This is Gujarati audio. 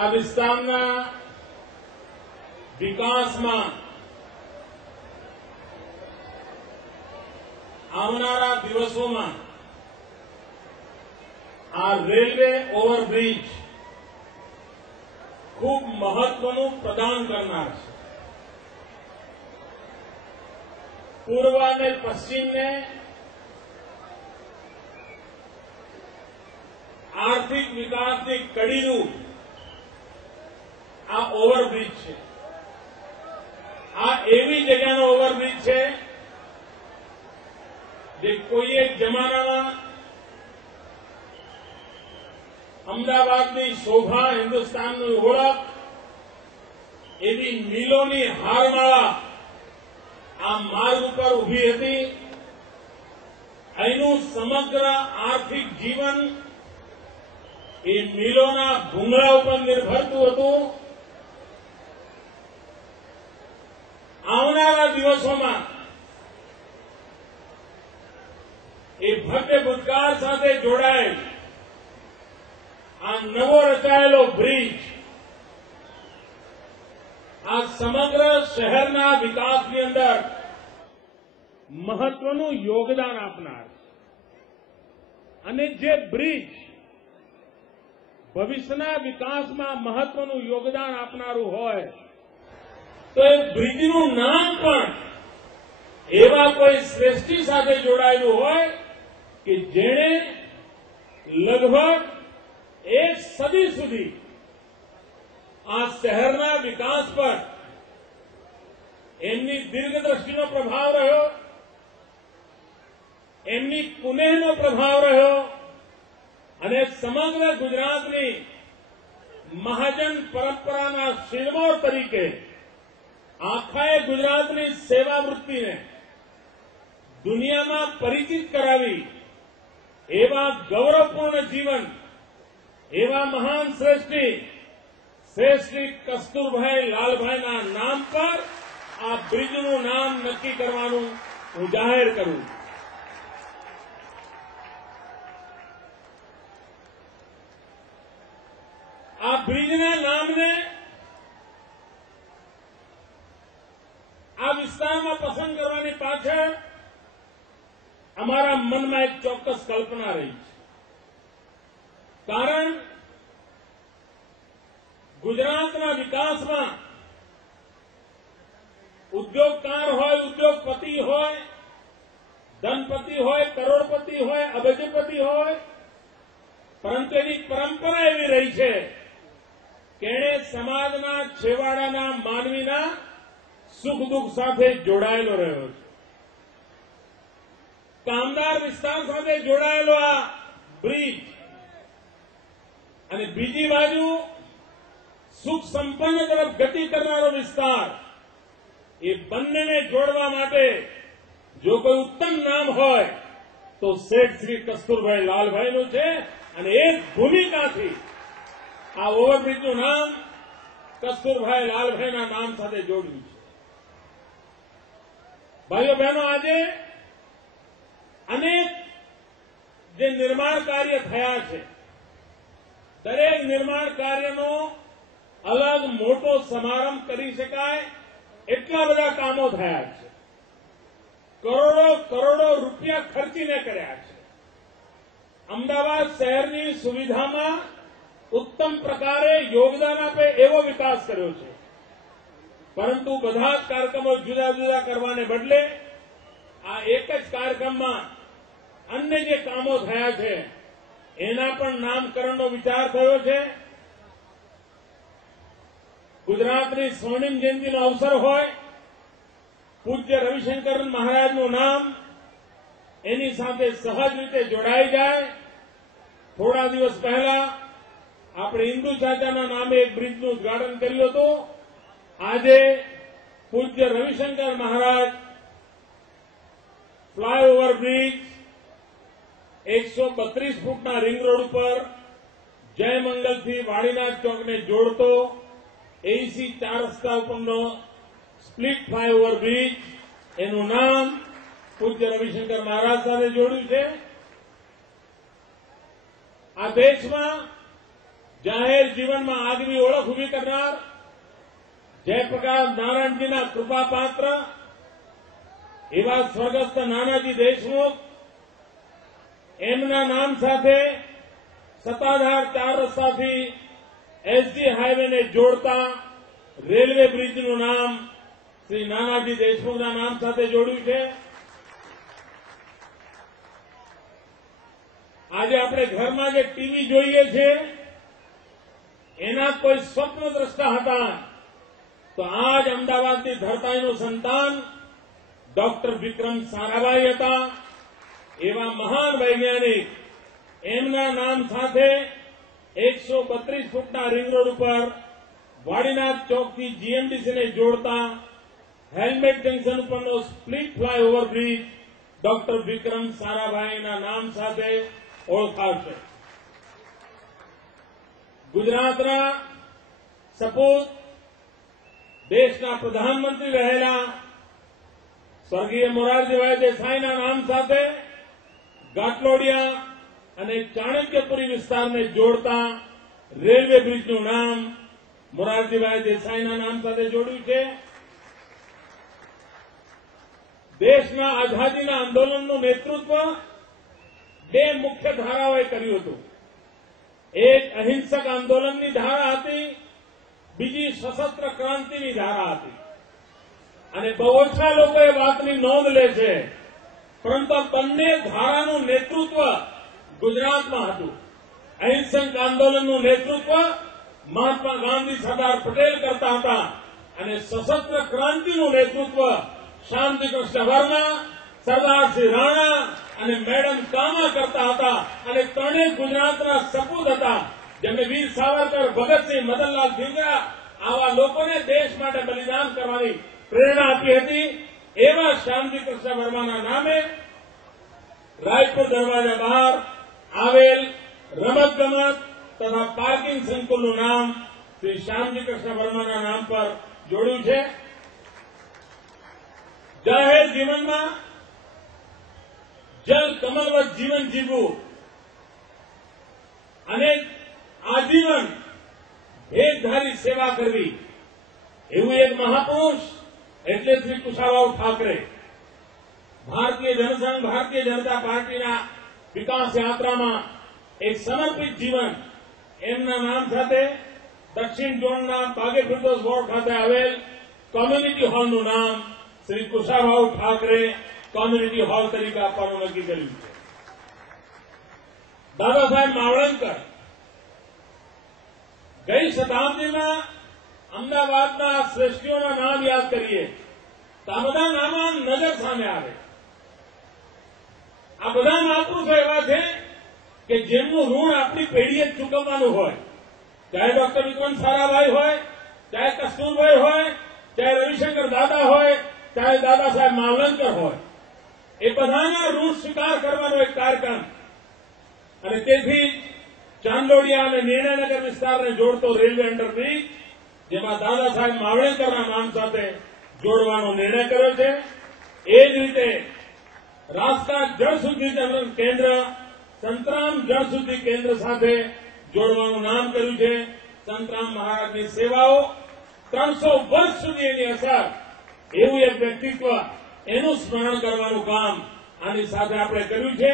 આ વિસ્તારના વિકાસમાં આવનારા દિવસોમાં આ રેલવે ઓવરબ્રિજ ખૂબ મહત્વનું પ્રદાન કરનાર છે. પૂર્વ અને પશ્ચિમને આર્થિક વિકાસની કડીનું આ ઓવરબ્રિજ છે. આ એવી જગ્યાનો ઓવરબ્રિજ છે જે કોઈ એક જમાનામાં અમદાવાદની શોભા, હિન્દુસ્તાનની ઓળખ એવી મિલોની હારમાળા આ માર્ગ ઉપર ઉભી હતી. અહીંનું સમગ્ર આર્થિક જીવન એ મિલોના ભૂંગળા ઉપર નિર્ભરતું હતું. આવનારા દિવસોમાં એ ભવ્ય ભૂતકાળ સાથે જોડાયેલ આ નવો રચાયેલો બ્રિજ આ સમગ્ર શહેરના વિકાસની અંદર મહત્વનું યોગદાન આપનાર અને જે બ્રિજ ભવિષ્યના વિકાસમાં મહત્વનું યોગદાન આપનારું હોય તો એ બ્રિજનું નામ પણ એવા કોઈ શ્રેષ્ઠી સાથે જોડાયેલું હોય કે જેણે લગભગ એક સદી સુધી આ શહેરના વિકાસ પર એમની દીર્ઘદ્રષ્ટિનો પ્રભાવ રહ્યો, એમની કુનેહનો પ્રભાવ રહ્યો અને સમગ્ર ગુજરાતની મહાજન પરંપરાના શિરમોર તરીકે આખાએ ગુજરાતની સેવા વૃત્તિને દુનિયામાં પરિચિત કરાવી એવા ગૌરવપૂર્ણ જીવન, એવા મહાન શ્રેષ્ઠી શ્રી કસ્તુરભાઈ લાલભાઈના નામ પર આ બ્રિજનું નામ નક્કી કરવાનું હું જાહેર કરું. આ બ્રિજના નામને આ વિસ્તારમાં પસંદ કરવાની પાછળ અમારા મનમાં એક ચોક્કસ કલ્પના રહી છે. કારણ ગુજરાતના વિકાસમાં ઉદ્યોગકાર હોય, ઉદ્યોગપતિ હોય, ધનપતિ હોય, કરોડપતિ હોય, અબજપતિ હોય, પરંતુ એની પરંપરા એવી રહી છે કે એણે સમાજના છેવાડાના માનવીના સુખ દુઃખ સાથે જોડાયેલો રહ્યો છે. કામદાર વિસ્તાર સાથે જોડાયેલો આ બ્રિજ અને બીજી બાજુ સુખ સંપન્ન તરફ ગતિ કરનારો વિસ્તાર, એ બંનેને જોડવા માટે જો કોઈ ઉત્તમ નામ હોય તો શેઠ શ્રી કસ્તુરભાઈ લાલભાઈનું છે અને એ ભૂમિકાથી આ ઓવરબ્રિજનું નામ કસ્તુરભાઈ લાલભાઈના નામ સાથે જોડ્યું છે. ભાઈઓ બહેનો, આજે અનેક જે નિર્માણ કાર્ય થયા છે, દરેક નિર્માણ કાર્યનો અલગ મોટો સમારંભ કરી શકાય એટલા બધા કામો થયા છે. કરોડો રૂપિયા ખર્ચીને કર્યા છે. અમદાવાદ શહેરની સુવિધામાં ઉત્તમ પ્રકારે યોગદાન આપે એવો વિકાસ કર્યો છે. પરંતુ બધા જ કાર્યક્રમો જુદા જુદા કરવાને બદલે આ એક જ કાર્યક્રમમાં અન્ય જે કામો થયા છે એના પણ નામકરણનો વિચાર થયો છે. ગુજરાતની સ્વર્ણિમ જયંતિનો અવસર હોય, પૂજ્ય રવિશંકર મહારાજનું નામ એની સાથે સહજ રીતે જોડાઈ જાય. થોડા દિવસ પહેલા આપણે હિન્દુ ચાચાના નામે એક બ્રિજનું ઉદઘાટન કર્યું હતું. આજે પૂજ્ય Ravishankar Maharaj flyover bridge 132 ફૂટના ring road ઉપર જયમંગલથી વાડીનાથ ચોકને જોડતો એસી 4 રસ્તા ઉપરનો સ્પ્લિટ ફ્લાયઓવર બ્રિજ, એનું નામ પૂજ્ય રવિશંકર મહારાજ સાથે જોડ્યું છે. આ દેશમાં જાહેર જીવનમાં આગવી ઓળખ ઉભી કરનાર જયપ્રકાશ નારાયણજીના કૃપાપાત્ર એવા સ્વર્ગસ્થ નાનાજી દેશમુખ, એમના નામ સાથે સત્તાધાર 4 રસ્તાથી એસજી હાઈવેને જોડતા રેલવે બ્રિજનું નામ શ્રી નાનાજી દેશમુખના નામ સાથે જોડ્યું છે. આજે આપણે ઘરમાં જે ટીવી જોઈએ છીએ એના કોઈ સ્વપ્ન દ્રષ્ટા હતા તો આજ અમદાવાદની ધરતીનું સંતાન ડોક્ટર વિક્રમ સારાભાઈ હતા. એવા મહાન વૈજ્ઞાનિક, એમના નામ સાથે 132 ફૂટના રિંગ રોડ ઉપર વાડીનાથ ચોકથી જીએમડીસીને જોડતા હેલ્મેટ જંકશન ઉપરનો સ્પ્લિટ ફ્લાયઓવર બ્રિજ ડોક્ટર વિક્રમ સારાભાઈના નામ સાથે ઓળખાશે. ગુજરાતના સપૂત, દેશના પ્રધાનમંત્રી રહેલા સ્વર્ગીય મોરારજીભાઈ દેસાઈના નામ સાથે ઘાટલોડિયા અને ચાણક્યપુરી વિસ્તારને જોડતા રેલવે બ્રિજનું નામ મોરારજીભાઈ દેસાઈના નામ સાથે જોડ્યું છે. દેશના આઝાદીના આંદોલનનું નેતૃત્વ 2 મુખ્ય ધારાઓએ કર્યું હતું. એક અહિંસક આંદોલનની ધારા હતી, બીજી સશસ્ત્ર ક્રાંતિની ધારા હતી. અને બહુ ઓછા લોકો એ વાતની નોંધ લે છે, પરંતુ બંને ધારાનું નેતૃત્વ ગુજરાતમાં હતું. અહિંસક આંદોલનનું નેતૃત્વ મહાત્મા ગાંધી, સરદાર પટેલ કરતા હતા અને સશસ્ત્ર ક્રાંતિનું નેતૃત્વ શ્યામજી કૃષ્ણ વર્મા, સરદારસિંહ રાણા અને મેડમ કામા કરતા હતા. અને ત્રણેય ગુજરાતના સપૂત હતા, જેમને વીર સાવરકર, ભગતસિંહ, મદનલાલ ધીંગરા આવા લોકોને દેશ માટે બલિદાન કરવાની પ્રેરણા આપી હતી. એવા શ્યામજી કૃષ્ણ વર્માના નામે રાયપુર દરવાજા બહાર આવેલ રમતગમત તથા પાર્કિંગ સંકુલનું નામ શ્રી શ્યામજી કૃષ્ણ વર્માના નામ પર જોડ્યું છે. જાહેર જીવનમાં જલ કમલવત જીવન જીવવું અને આજીવન ભેદધારી સેવા કરવી, એવું એક મહાપુરુષ એટલે શ્રી કુશાભાઉ ઠાકરે. ભારતીય જનસંઘ, ભારતીય જનતા પાર્ટીના વિકાસ યાત્રામાં એક સમર્પિત જીવન, એમના નામ સાથે દક્ષિણ ઝોનના બાગે ફિરદોસ વોર્ડ ખાતે આવેલ કોમ્યુનિટી હોલનું નામ શ્રી કુશાભાઉ ઠાકરે કોમ્યુનિટી હોલ તરીકે આપવાનું નક્કી કર્યું છે. દાદા સાહેબ માવળંકર ગઈ શતાબ્દીમાં અમદાવાદના શ્રેષ્ઠીઓના નામ યાદ કરીએ તો આ બધા નામો નજર સામે આવે. આ બધા મહાપુરુષો એવા છે કે જેમનું ઋણ આપણી પેઢીએ જ ચૂકવવાનું હોય. ચાહે ડોક્ટર વિક્રમ સારાભાઈ હોય, ચાહે કસ્તુરભાઈ હોય, ચાહે રવિશંકર દાદા હોય, ચાહે દાદા સાહેબ માવલંકર હોય, એ બધાના ઋણ સ્વીકાર કરવાનો એક કાર્યક્રમ. અને તેથી ચાંદોડિયા અને નિર્ણયનગર વિસ્તારને જોડતો રેલવે અંડરબ્રિજ, જેમાં દાદા સાહેબ માવળેકરના નામ સાથે જોડવાનો નિર્ણય કર્યો છે. એ જ રીતે રાષ્ટ્રીય જળ શુદ્ધિકરણ કેન્દ્ર સંતરામ જળ શુદ્ધિ કેન્દ્ર સાથે જોડવાનું નામ કર્યું છે. સંતરામ મહારાજની સેવાઓ 300 વર્ષ સુધી એની અસર, એવું એક વ્યક્તિત્વ, એનું સ્મરણ કરવાનું કામ આની સાથે આપણે કર્યું છે.